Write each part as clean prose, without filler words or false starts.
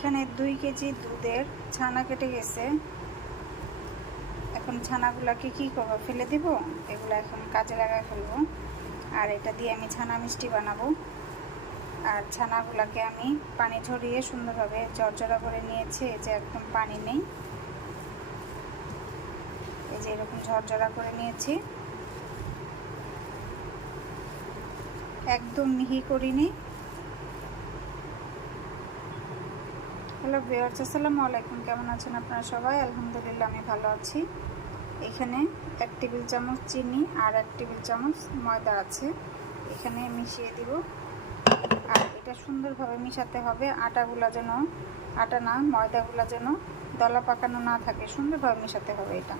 এখানে 2 কেজি দুধের ছানা কেটে গেছে। এখন ছানাগুলোকে কি করব, ফেলে দিব? এগুলো এখন কাজে লাগায় ফেলবো। আর এটা দিয়ে আমি ছানা মিষ্টি বানাবো। আর ছানাগুলোকে আমি পানি ঝরিয়ে সুন্দরভাবে ঝরঝরা করে নিয়েছি। এই যে একদম পানি নেই, এই যে এরকম ঝরঝরা করে নিয়েছি, একদম মিহি করিনি। হ্যালো ভিউয়ার্স, আসসালামু আলাইকুম। কেমন আছেন আপনারা সবাই? আলহামদুলিল্লাহ আমি ভালো আছি। এখানে 1 টেবিল চামচ চিনি আর 1 টেবিল চামচ ময়দা আছে, এখানে মিশিয়ে দিব। আর এটা সুন্দরভাবে মিশাতে হবে। আটা না ময়দাগুলো যেন দলা পাকানো না থাকে, সুন্দরভাবে মিশাতে হবে এটা।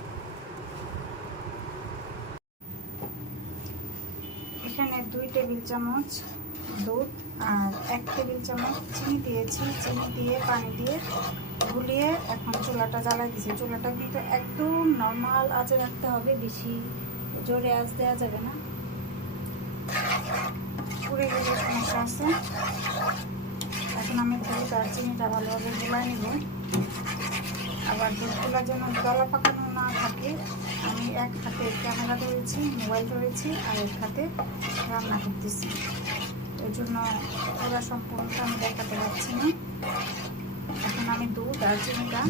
এখানে 2 টেবিল চামচ দুধ আর 1 টেবিল চামচ চিনি দিয়েছি। চিনি দিয়ে পানি দিয়ে গুলিয়ে এখন চুলাটা জ্বালাই দিয়েছি। চুলাটা কিন্তু একদম নর্মাল আঁচে রাখতে হবে, বেশি জোরে আঁচ দেওয়া যাবে না, পুড়ে গেলে সমস্যা আছে। এখন আমি দুধ আর চিনিটা ভালোভাবে গুলাই নিব। আবার দুধগুলো যেন দলা পাকানো না থাকে, আমি এক হাতে ক্যামেরা ধরেছি, মোবাইল ধরেছি, আর এক হাতে রান্না করতেছি। ওই জন্য ওরা সম্পূর্ণটা আমি দেখাতে পারছি না। এখন আমি দুধ আর চিনিটা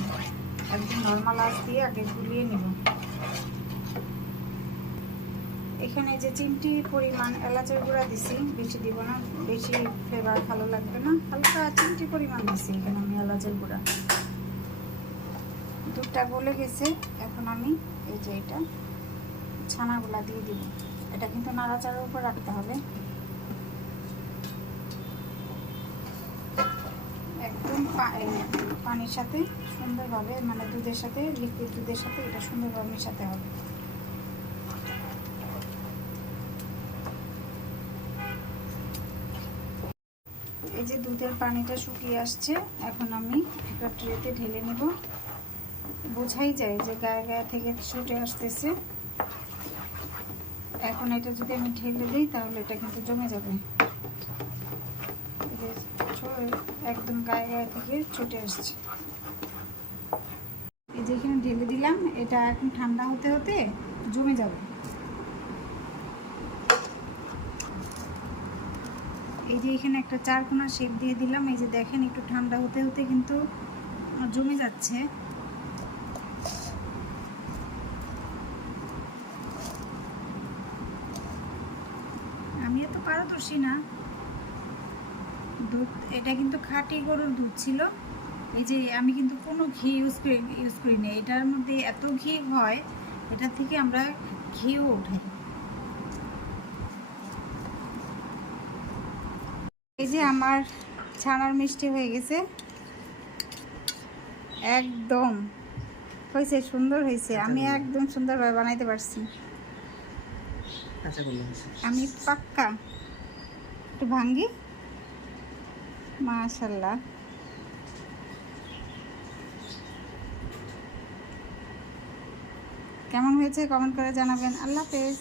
একদম নর্মাল আঁচ দিয়ে আগে গুলিয়ে নিব। এখানে যে চিমটির পরিমাণ এলাচের গুঁড়া দিছি, বেশি দিব না, বেশি ফ্লেভার ভালো লাগবে না, হালকা চিমটি পরিমাণ দিছি এখানে আমি এলাচের গুঁড়া। দুধটা গলে গেছে, এখন আমি এই যে এটা ছানাগুলা দিয়ে দিব। এটা কিন্তু নাড়াচাড়ার উপর রাখতে হবে, একদম পানির সাথে সুন্দরভাবে, মানে দুধের সাথে, লিকুইড দুধের সাথে এটা সুন্দরভাবে মেশাতে হবে। এই যে দুধের পানিটা শুকিয়ে আসছে, এখন আমি একটা ট্রেতে ঢেলে নেব। বোঝাই যায় যে গায়ে গায়ে থেকে ছুটে আসতেছে। এখন এটা যদি আমি ঢেলে দিই তাহলে এটা কিন্তু জমে যাবে, একদম গায়ে গায়ে থেকে ছুটে আসছে। এই যে এখানে ঢেলে দিলাম, এটা এখন ঠান্ডা হতে হতে জমে যাবে। এই যে এখানে একটা 4 কোণা শেপ দিয়ে দিলাম, এই যে দেখেন একটু ঠান্ডা হতে হতে কিন্তু জমে যাচ্ছে। আমি এত পারদর্শী না। দুধ এটা কিন্তু খাঁটি গরুর দুধ ছিল। এই যে আমি কিন্তু কোনো ঘি ইউজ করি না। এটার মধ্যে এত ঘি হয়, এটা থেকে আমরা ঘিও উঠাই। এই যে আমার ছানার মিষ্টি হয়ে গেছে, একদম হয়েছে, সুন্দর হয়েছে। আমি একদম সুন্দরভাবে বানাইতে পারছি, আমি পাক্কা। একটু ভাঙ্গি, মাশাআল্লাহ। কেমন হয়েছে কমেন্ট করে জানাবেন। আল্লাহ হাফেজ।